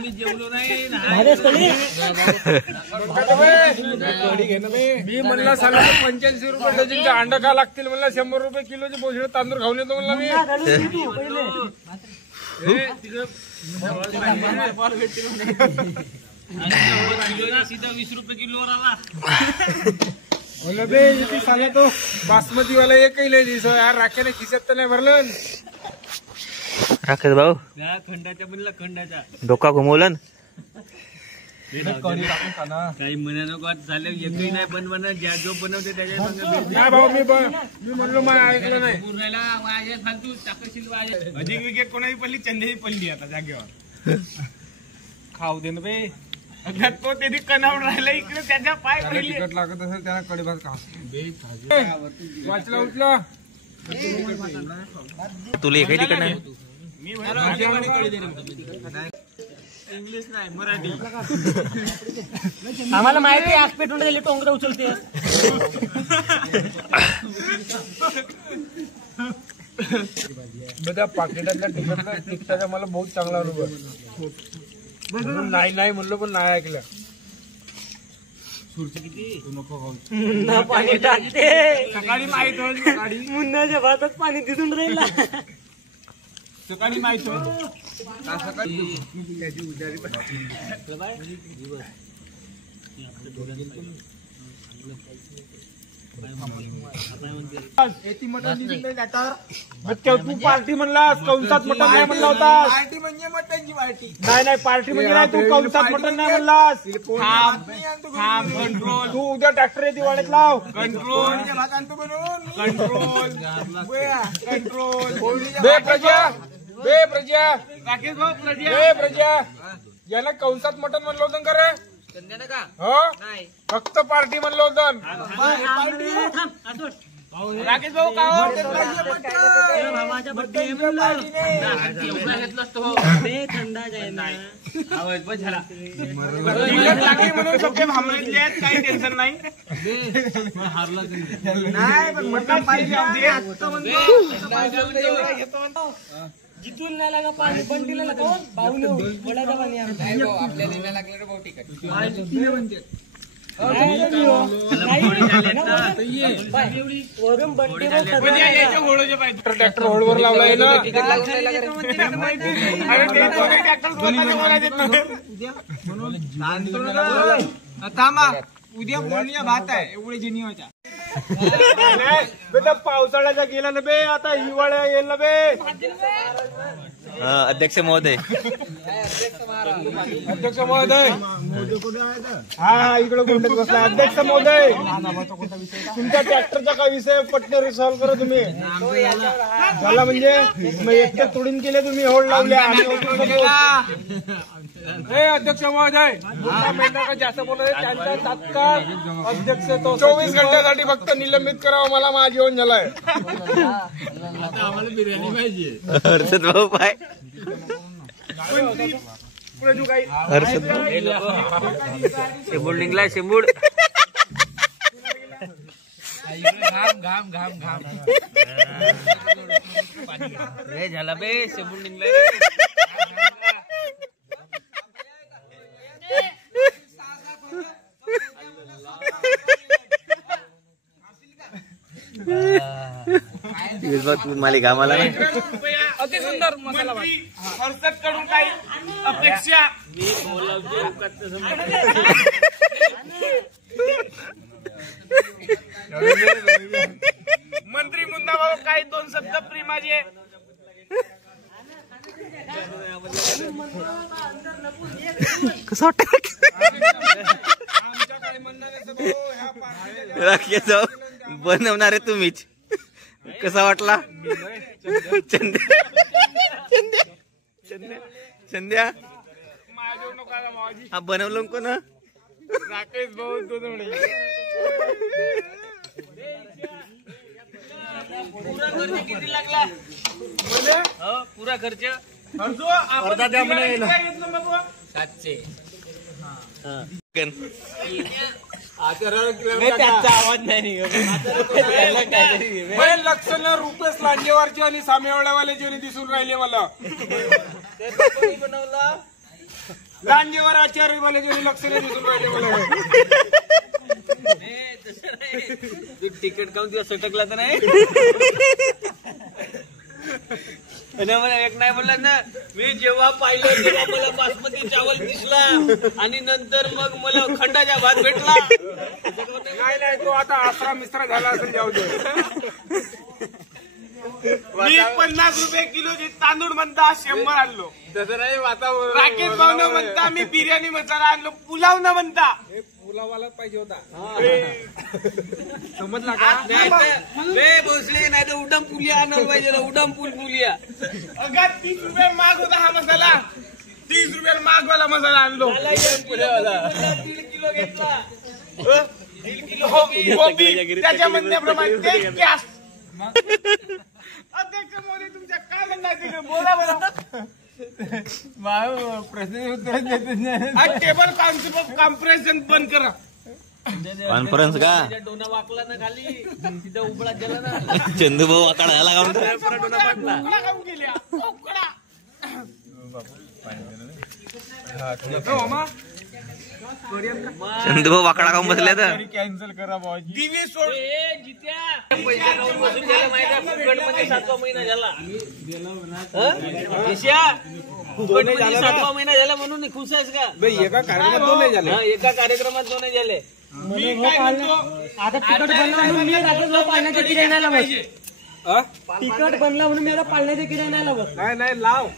मी जेवलो नाही मी म्हणला सांगा 85 रुपये डझनचे अंडा का लागतील म्हणला 100 रुपये किलोचे बोसडे तांदूळ खाऊन येतो म्हणला मी सीधा 20 रुपये किलोवर आला म्हणलं बे इथे सांगा तो बासमती वाला एकही लय दिवस यार राखेने खिशात तर नाही भरलं राकेश भाऊ खंडाच्या बनला खंडाच्या डोका घुमवलं काही म्हणे नको झाले एकही नाही बनवणार ज्या जो बनवते त्याच्या नाही भाऊ मी म्हणलो मला ऐकलं नाही पूर्णाला वाया फालतू टाकशील वाया अधिक विकेट कोणाही पडली चंदेही पडली आता जागेवर खाऊ दे ना बे तो त्यांनी कणावून राहिला इकडे त्याच्या पाय पडले तिकट लागत असेल त्याला कडीभात खा वाचला उठला तुला एकही तिकड नाही इंग्लिश नाही मराठी आम्हाला माहिती आग पेटून दिली टोंगरा उचलते त्या पाकिटातल्या तिकटला तिकटाचा मला बहुत चांगला अनुभव नाही नाही म्हणलं पण नाही ऐकलं पाणी टाकते सकाळी माहित होईल सकाळी मुन्नाच्या भातात पाणी तिथून राहिला सकाळी माहित होईल सकाळी तू पार्टी म्हणलास कंसात मटण नाही म्हणला होता पार्टी म्हणजे मटणची पार्टी नाही पार्टी म्हणजे नाही तू कंसात मटण नाही म्हणलास कंट्रोल तू उद्या ट्रॅक्टर येते वाड्यात लाव कंट्रोल कंट्रोल कंट्रोल बे प्रजा राकेश भाऊ बे प्रजा याला कंसात मटण म्हणलं होतं का रे हो फक्त पार्टी म्हणलं होतं राकेश भाऊ का भावाच्या बड्डे थंडा जाय आवाज पण झाला म्हणून सगळे भामरेतले आहेत काही टेन्शन नाही हारला नाही पण मटण पाहिजे जिथून नाही लागा पाणी बंटीला लागा पाहुणे बोलायचं पाणी आपल्याला लागलं रे भाऊ तिकट वरून बंटी ट्रॅक्टर होडवर लावलाय ना थांबा उद्या बोलण्या भात आहे एवढे जिनिवाच्या पावसाळ्याचा गेला ना बे आता हिवाळ्या येईल ना बे अध्यक्ष महोदय अध्यक्ष महोदय हा इकडे कोणत्यात बसला अध्यक्ष महोदय तुमच्या ट्रॅक्टरचा काय विषय पटणे सॉल्व्ह करा तुम्ही झाला म्हणजे मग एकटे तोडून केले तुम्ही होड लावले अध्यक्ष महोदय जास्त बोलत त्यांचा तात्काळ अध्यक्ष तो 24 घंट्यासाठी फक्त निलंबित करावं मला माझा जीवन झालाय आम्हाला बिर्याणी पाहिजे हर्षद भाऊ पाय शेंबूड निघलाय शेंबूड घाम हे झाला बे शेंबूड निघलाय मला घामाला अति सुंदर मसाला हर्षद कडून काही अपेक्षा मंत्री मुन्ना भाऊ काही 2 शब्द प्री माझे कसं वाटत राकेश भाऊ बनवणार आहे तुम्हीच कसा वाटला चंद्या हा बनवलं कोण राकेश भाऊ किती लागला पुरा खर्च अर्धा द्या म्हणे 700 त्याचा आवाज नाही लक्षण रुपेश लांजेवारची आणि सामेवाड्यावाले दिसून राहिले मला. बनवला लांजेवार आचार्यवाले लक्षण दिसून राहिले मला. तू तिकीट काऊन तुला सटकला तर नाही. आणि मला एक नाही बोलला ना, मी जेव्हा पाहिलं तेव्हा मला बासमती चावल दिसला आणि नंतर मग मला खंडाचा भात भेटला. नाही तो आता आसरा मिस्त्रा झाला असेल. जाऊ दे. मी 50 रुपये किलोचे तांदूळ म्हणता 100 आणलो. तसं नाही वातावरण. राकेश भाऊ म्हणता मी बिर्याणी मसाला आणलो. पुलाव न म्हणता पुलावाला पाहिजे होता. समजला का? भोसले नाही तर उडम पुलिया आणायला पाहिजे. उडम पुलिया. अगं 30 रुपये माग होता हा मसाला. 30 रुपयाला मागवाला मसाला आणलो. 1 किलो घेतला. गोबी त्याच्या म्हणण्याप्रमाणे ते कॅश. अध्यक्ष मोदी तुमच्या काय म्हणणार तिथे बोला बरं. प्रश्न उत्तर देत टेबल कॉन्फरन्स बंद करा. कॉन्फरन्स का डोना वाकला ना खाली तिथं उबळा गेला ना. चंदूभाऊ आकडा झाला का म्हणतो. चंदूभाऊ वाकडा खाऊन बसले तर कॅन्सल करा भाऊ. दिवी सोड. पैसे खाऊन बसून गेला माहिती आहे. फुकटमध्ये 7वा महिना झाला. फुकटमध्ये 7वा महिना झाला म्हणून खुश आहेस का? एका कार्यक्रमात दोन नाही झाले. एका कार्यक्रमात दोन नाही झाले. आता तिकट बनला म्हणून मी रात्री पाळण्याच्या किडे नाही लावत. तिकट बनला म्हणून मी आता पाळण्याच्या किडे नाही लावत. नाही लाव.